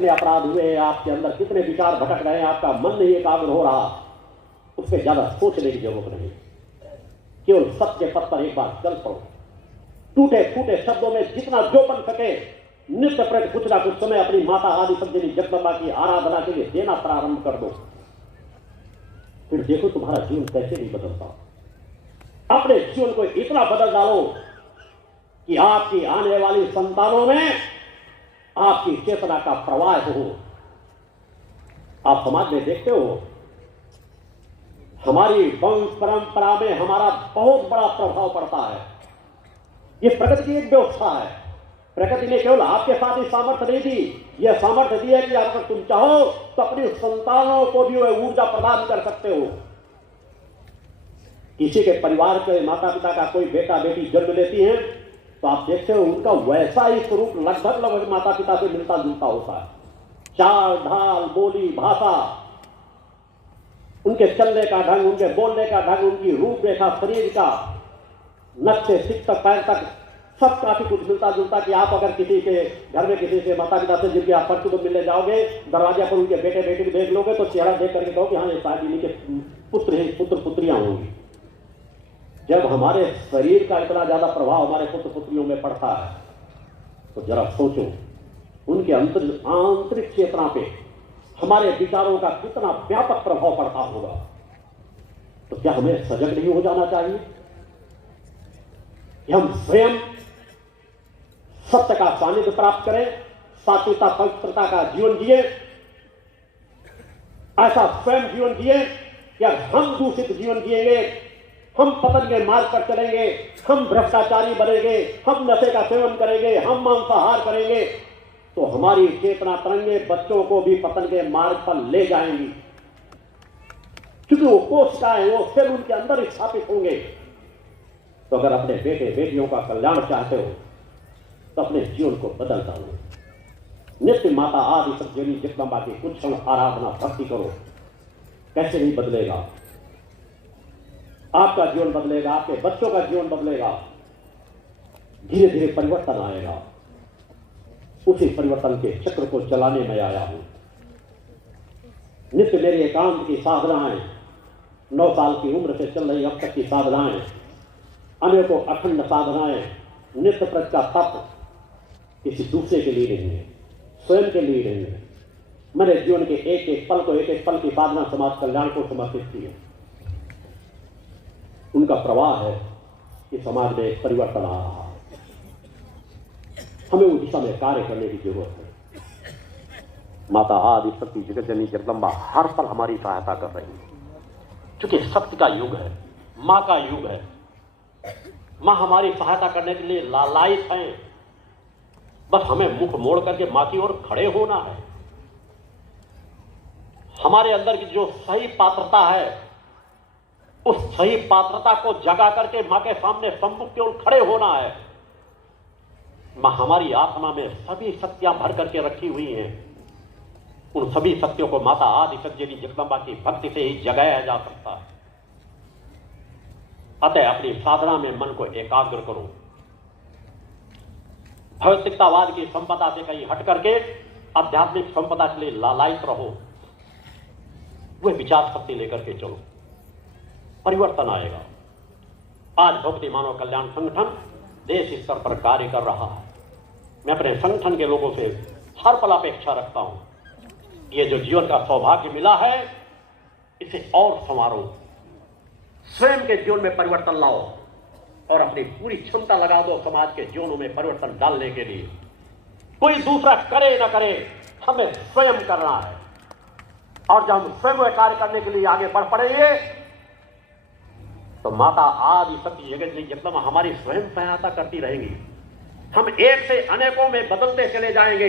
कितने अपराध हुए, आपके अंदर कितने विचार भटक रहे हैं, आपका मन नहीं एकाग्र हो रहा, उस पर ज्यादा सोचने की जरूरत नहीं। केवल सत्य पथ पर एक बार चल पड़ो। टूटे फूटे शब्दों में जितना जो बन सके नित्य प्रति कुछ ना कुछ समय अपनी माता आदि संजीवनी जगदम्बा की आराधना के लिए देना प्रारंभ कर दो। फिर देखो तुम्हारा जीवन कैसे नहीं बदलता। अपने जीवन को इतना बदल डालो कि आपकी आने वाली संतानों में आपकी चेतना का प्रवाह हो। आप समाज में देखते हो, हमारी वंश परंपरा में हमारा बहुत बड़ा प्रभाव पड़ता है। यह प्रकृति की एक व्यवस्था है। प्रकृति ने केवल आपके साथ ही सामर्थ्य नहीं दी, यह सामर्थ्य दी है कि अगर तुम चाहो तो अपनी संतानों को भी वह ऊर्जा प्रदान कर सकते हो। किसी के परिवार के माता पिता का कोई बेटा बेटी जन्म लेती है तो आप देखते हो उनका वैसा ही स्वरूप लगभग माता पिता से मिलता जुलता होता है। चाल ढाल, बोली, भाषा, उनके चलने का ढंग, उनके बोलने का ढंग, उनकी रूपरेखा, शरीर का नख से सिर तक पैर तक सब काफी कुछ मिलता जुलता। कि आप अगर किसी के घर में किसी से माता पिता से जिनके आप परसों को मिलने जाओगे, दरवाजे पर उनके बेटे बेटी को देख लोगे तो चेहरा देख करके कहो कि हाँ ये शायद इन्हीं के पुत्र पुत्रियां होंगी। जब हमारे शरीर का इतना ज्यादा प्रभाव हमारे पुत्र पुत्रियों में पड़ता है तो जरा सोचो उनके आंतरिक चेतना पे हमारे विचारों का कितना व्यापक प्रभाव पड़ता होगा। तो क्या हमें सजग नहीं हो जाना चाहिए कि हम स्वयं सत्य का सानिध्य प्राप्त करें, सात्विकता पवित्रता का जीवन जिए, ऐसा स्वयं जीवन जिए कि हम दूषित जीवन जिएंगे, हम पतन के मार्ग पर चलेंगे, हम भ्रष्टाचारी बनेंगे, हम नशे का सेवन करेंगे, हम मांसाहार करेंगे, तो हमारी चेतना तरंगे बच्चों को भी पतन के मार्ग पर ले जाएंगी। क्योंकि वो कोशिकाएं, वो सेल उनके अंदर स्थापित होंगे। तो अगर अपने बेटे बेटियों का कल्याण चाहते हो तो अपने जीवन को बदल डालो। नित्य माता आदि संजीवनी जगदम्बा की कुछ क्षण आराधना भक्ति करो। कैसे नहीं बदलेगा? आपका जीवन बदलेगा, आपके बच्चों का जीवन बदलेगा, धीरे धीरे परिवर्तन आएगा। उसी परिवर्तन के चक्र को चलाने में आया हूं। नित्य मेरी एकांत की साधनाएं, 9 साल की उम्र से चल रही अब तक की साधनाएं, अनेकों अखंड साधनाएं, नित्य प्रति का तप किसी दूसरे के लिए नहीं है, स्वयं के लिए नहीं है। मेरे जीवन के एक एक पल को, एक एक पल की साधना समाज कल्याण को समर्पित की है। उनका प्रवाह है कि समाज में एक परिवर्तन आ रहा है। हमें उस दिशा में कार्य करने की जरूरत है। माता आदि शक्ति जगत जननी जगदम्बा हर पल हमारी सहायता कर रही है। क्योंकि सत्य का युग है, मां का युग है। मां हमारी सहायता करने के लिए लालायित है। बस हमें मुख मोड़ करके मां की ओर खड़े होना है। हमारे अंदर की जो सही पात्रता है, उस सही पात्रता को जगा करके मां के सामने सम्मुख की ओर खड़े होना है। मां हमारी आत्मा में सभी शक्तियां भर करके रखी हुई हैं। उन सभी शक्तियों को माता आदि संजीवनी जगदम्बा की भक्ति से ही जगाया जा सकता है। अतः अपनी साधना में मन को एकाग्र करो। भौतिकतावाद की संपदा से कहीं हट करके आध्यात्मिक संपदा के लिए लालायित रहो। वह विचार शक्ति लेकर के चलो, परिवर्तन आएगा। आज भक्ति मानव कल्याण संगठन देश स्तर पर कार्य कर रहा है। मैं अपने संगठन के लोगों से हर पल अपेक्षा रखता हूं, ये जो जीवन का सौभाग्य मिला है इसे और संवारो, स्वयं के जीवन में परिवर्तन लाओ और अपनी पूरी क्षमता लगा दो समाज के जीवनों में परिवर्तन डालने के लिए। कोई दूसरा करे ना करे, हमें स्वयं करना है। और जब हम स्वयं वह कार्य करने के लिए आगे बढ़ पड़ेंगे तो माता आदि शक्ति जगत जगदम्बा हमारी स्वयं सहायता करती रहेंगी। हम एक से अनेकों में बदलते चले जाएंगे।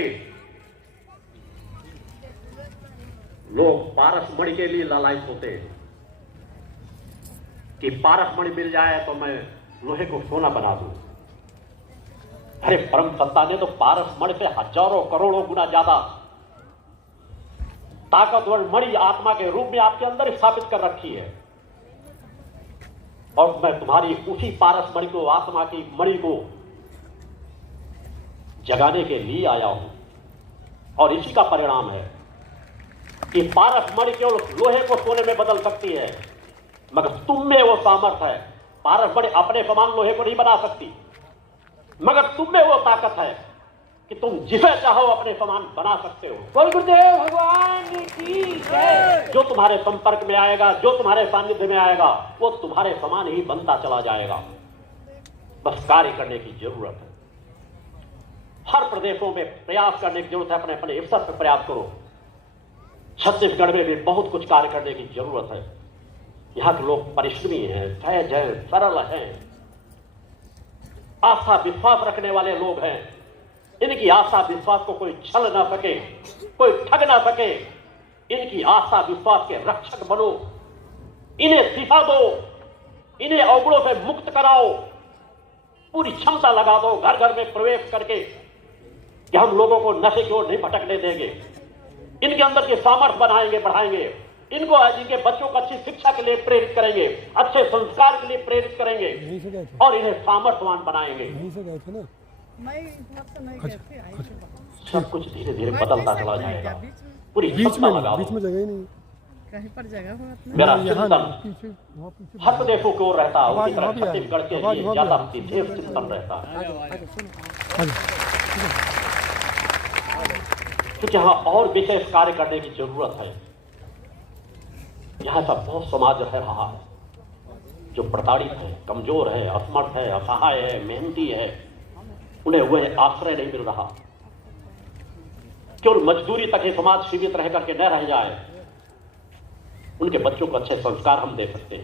लोग पारसमणि के लिए लालायित होते हैं कि पारसमणि मिल जाए तो मैं लोहे को सोना बना दूं। अरे परम सत्ता ने तो पारसमणि से हजारों करोड़ों गुना ज्यादा ताकतवर मणि आत्मा के रूप में आपके अंदर स्थापित कर रखी है। और मैं तुम्हारी उसी पारसमणि को, आत्मा की मणि को जगाने के लिए आया हूं। और इसी का परिणाम है कि पारस मणि केवल लोहे को सोने में बदल सकती है, मगर तुम में वो सामर्थ्य है। पारस मणि अपने समान लोहे को नहीं बना सकती, मगर तुम में वो ताकत है कि तुम जिसे चाहो अपने समान बना सकते हो। बोल गुरुदेव भगवान की जय। जो तुम्हारे संपर्क में आएगा, जो तुम्हारे सानिध्य में आएगा, वो तुम्हारे समान ही बनता चला जाएगा। बस कार्य करने की जरूरत है। हर प्रदेशों में प्रयास करने की जरूरत है। अपने अपने स्तर पर प्रयास करो। छत्तीसगढ़ में भी बहुत कुछ कार्य करने की जरूरत है। यहाँ के लोग परिश्रमी हैं, सहज हैं, सरल हैं, आस्था विश्वास रखने वाले लोग हैं। इनकी आस्था विश्वास को कोई छल ना सके, कोई ठग ना सके। इनकी आस्था विश्वास के रक्षक बनो, इन्हें दिशा दो, इन्हें अवगुणों से मुक्त कराओ, पूरी क्षमता लगा दो घर घर में प्रवेश करके कि हम लोगों को नशे की ओर नहीं भटकने देंगे। इनके अंदर के सामर्थ्य बनाएंगे, बढ़ाएंगे। इनको इनके बच्चों को अच्छी शिक्षा के लिए प्रेरित करेंगे, अच्छे संस्कार के लिए प्रेरित करेंगे और इन्हें सामर्थ्यवान बनाएंगे। सब कुछ धीरे धीरे बदलता चला जाएगा। पूरी क्षमता लगा दो। जगह ही नहीं, कहीं पर जगह हो मेरा चिंतन हर प्रदेशों की ओर रहता है, उसी तरह छत्तीसगढ़ के लिए ज्यादा विशेष चिंतन रहता है, क्योंकि यहाँ और विशेष कार्य करने की जरूरत है। यहाँ सब बहुत समाज रह रहा है जो प्रताड़ित है, कमजोर है, असमर्थ है, असहाय है, मेहनती है। उन्हें वह आश्रय नहीं मिल रहा। केवल मजदूरी तक ही समाज सीमित रह करके न रह जाए। उनके बच्चों को अच्छे संस्कार हम दे सकते हैं।